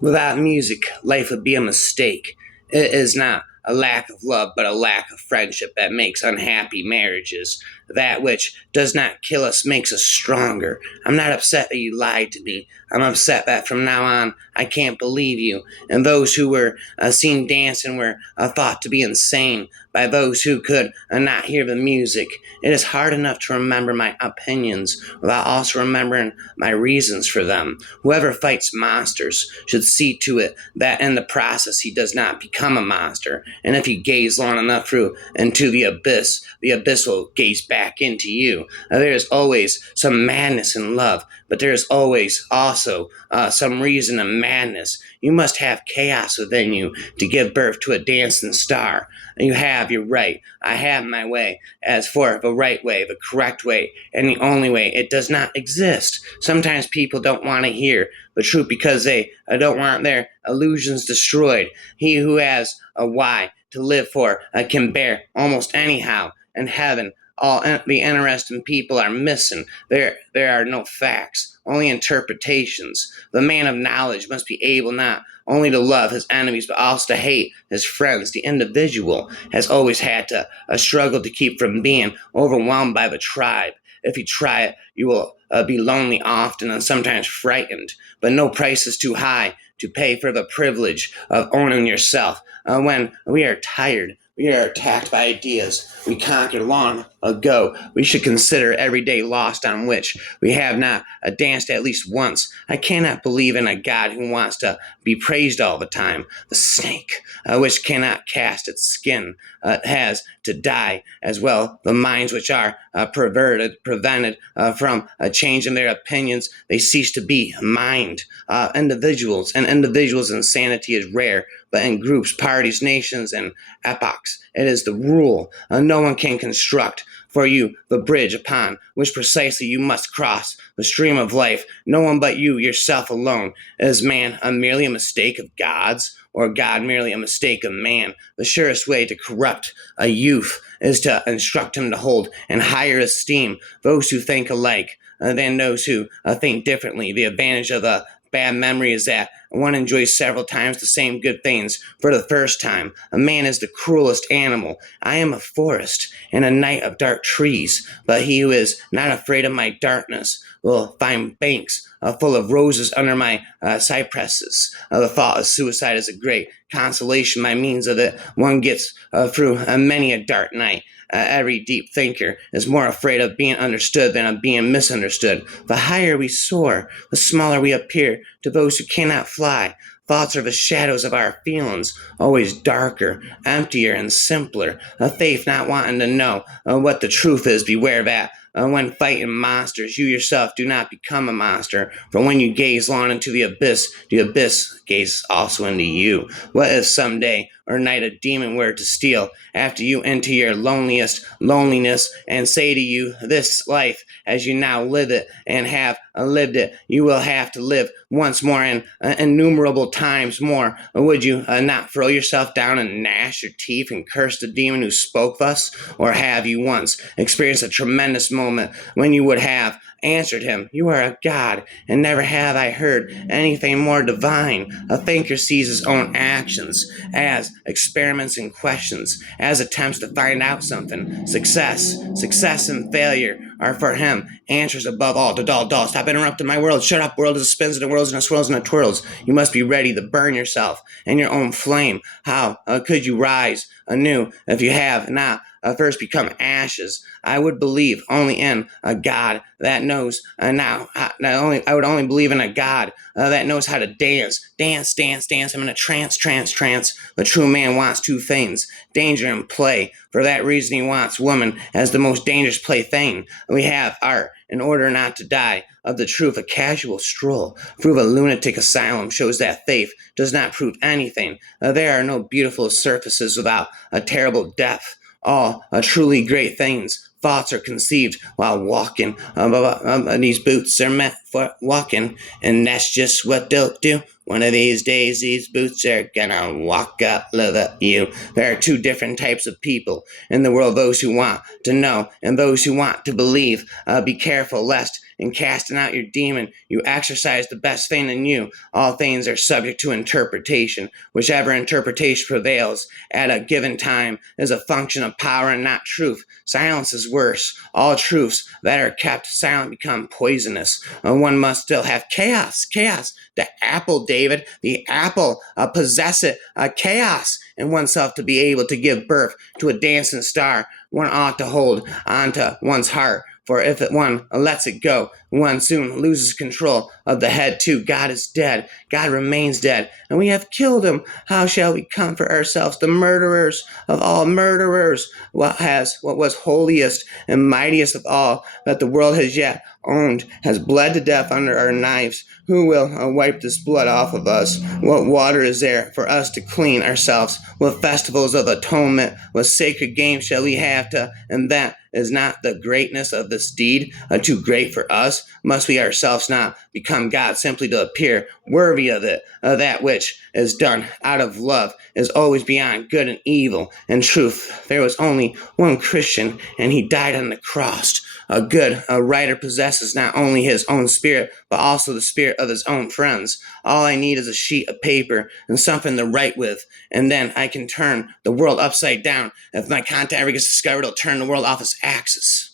Without music, life would be a mistake. It is not a lack of love, but a lack of friendship that makes unhappy marriages. That which does not kill us makes us stronger. I'm not upset that you lied to me. I'm upset that from now on I can't believe you. And those who were seen dancing were thought to be insane by those who could not hear the music. It is hard enough to remember my opinions without also remembering my reasons for them. Whoever fights monsters should see to it that in the process he does not become a monster. And if you gaze long enough through into the abyss will gaze back into you. There is always some madness in love, but there is always also some reason of madness. You must have chaos within you to give birth to a dancing star. You have your right. I have my way. As for the right way, the correct way, and the only way, it does not exist. Sometimes people don't want to hear the truth because they don't want their illusions destroyed. He who has a why to live for can bear almost anyhow. In heaven, all the interesting people are missing. There are no facts, only interpretations. The man of knowledge must be able not only to love his enemies, but also to hate his friends. The individual has always had to struggle to keep from being overwhelmed by the tribe. If you try it, you will be lonely often and sometimes frightened, but no price is too high to pay for the privilege of owning yourself. When we are tired, we are attacked by ideas we conquered long ago. We should consider every day lost on which we have not danced at least once. I cannot believe in a God who wants to be praised all the time. The snake, which cannot cast its skin, has to die as well. The minds which are prevented from changing their opinions, they cease to be mind. Individuals' insanity is rare, but in groups, parties, nations, and epochs, it is the rule. No one can construct for you the bridge upon which precisely you must cross the stream of life. No one but you, yourself alone. Is man merely a mistake of God's, or God merely a mistake of man? The surest way to corrupt a youth is to instruct him to hold in higher esteem those who think alike than those who think differently. The advantage of a bad memory is that one enjoys several times the same good things for the first time. A man is the cruelest animal. I am a forest and a night of dark trees, but he who is not afraid of my darkness will find banks full of roses under my cypresses. The thought of suicide is a great consolation by means of it. One gets through many a dark night. Every deep thinker is more afraid of being understood than of being misunderstood. The higher we soar, the smaller we appear to those who cannot fly. Thoughts are the shadows of our feelings, always darker, emptier, and simpler. A faith not wanting to know what the truth is, beware that. When fighting monsters, you yourself do not become a monster. For when you gaze long into the abyss gazes also into you. What if someday or night a demon were to steal after you into your loneliest loneliness and say to you, this life as you now live it and have lived it, you will have to live once more and innumerable times more. Would you not throw yourself down and gnash your teeth and curse the demon who spoke thus? Or have you once experienced a tremendous moment when you would have answered him, you are a god, and never have I heard anything more divine. A thinker sees his own actions as experiments and questions, as attempts to find out something. Success and failure are for him answers above all. Doll, stop interrupting my world. Shut up, world as it spins and it whirls and it swirls and it twirls. You must be ready to burn yourself in your own flame. How could you rise anew if you have not first become ashes? I would believe only in a God that knows I would only believe in a God that knows how to dance. I'm in a trance. The true man wants two things: danger and play. For that reason, he wants woman as the most dangerous plaything. We have art in order not to die. Of the truth, a casual stroll through a lunatic asylum shows that faith does not prove anything. There are no beautiful surfaces without a terrible depth. All truly great things. Thoughts are conceived while walking. These boots are meant for walking, and that's just what they'll do. One of these days, these boots are gonna walk up over you. There are two different types of people in the world: those who want to know and those who want to believe. Be careful lest In casting out your demon, you exercise the best thing in you. All things are subject to interpretation. Whichever interpretation prevails at a given time is a function of power and not truth. Silence is worse. All truths that are kept silent become poisonous. One must still have chaos. Chaos. The apple, David. The apple. Possess it. Chaos in oneself to be able to give birth to a dancing star. One ought to hold onto one's heart. For if one lets it go, one soon loses control of the head too. God is dead. God remains dead. And we have killed him. How shall we comfort ourselves, the murderers of all murderers? What was holiest and mightiest of all that the world has yet owned has bled to death under our knives. Who will wipe this blood off of us? What water is there for us to clean ourselves? What festivals of atonement, what sacred games shall we have to invent? Is not the greatness of this deed too great for us? Must we ourselves not become God simply to appear worthy of it? That which is done out of love is always beyond good and evil. In truth, there was only one Christian, and he died on the cross. A writer possesses not only his own spirit, but also the spirit of his own friends. All I need is a sheet of paper and something to write with, and then I can turn the world upside down. If my content ever gets discovered, it'll turn the world off its axis.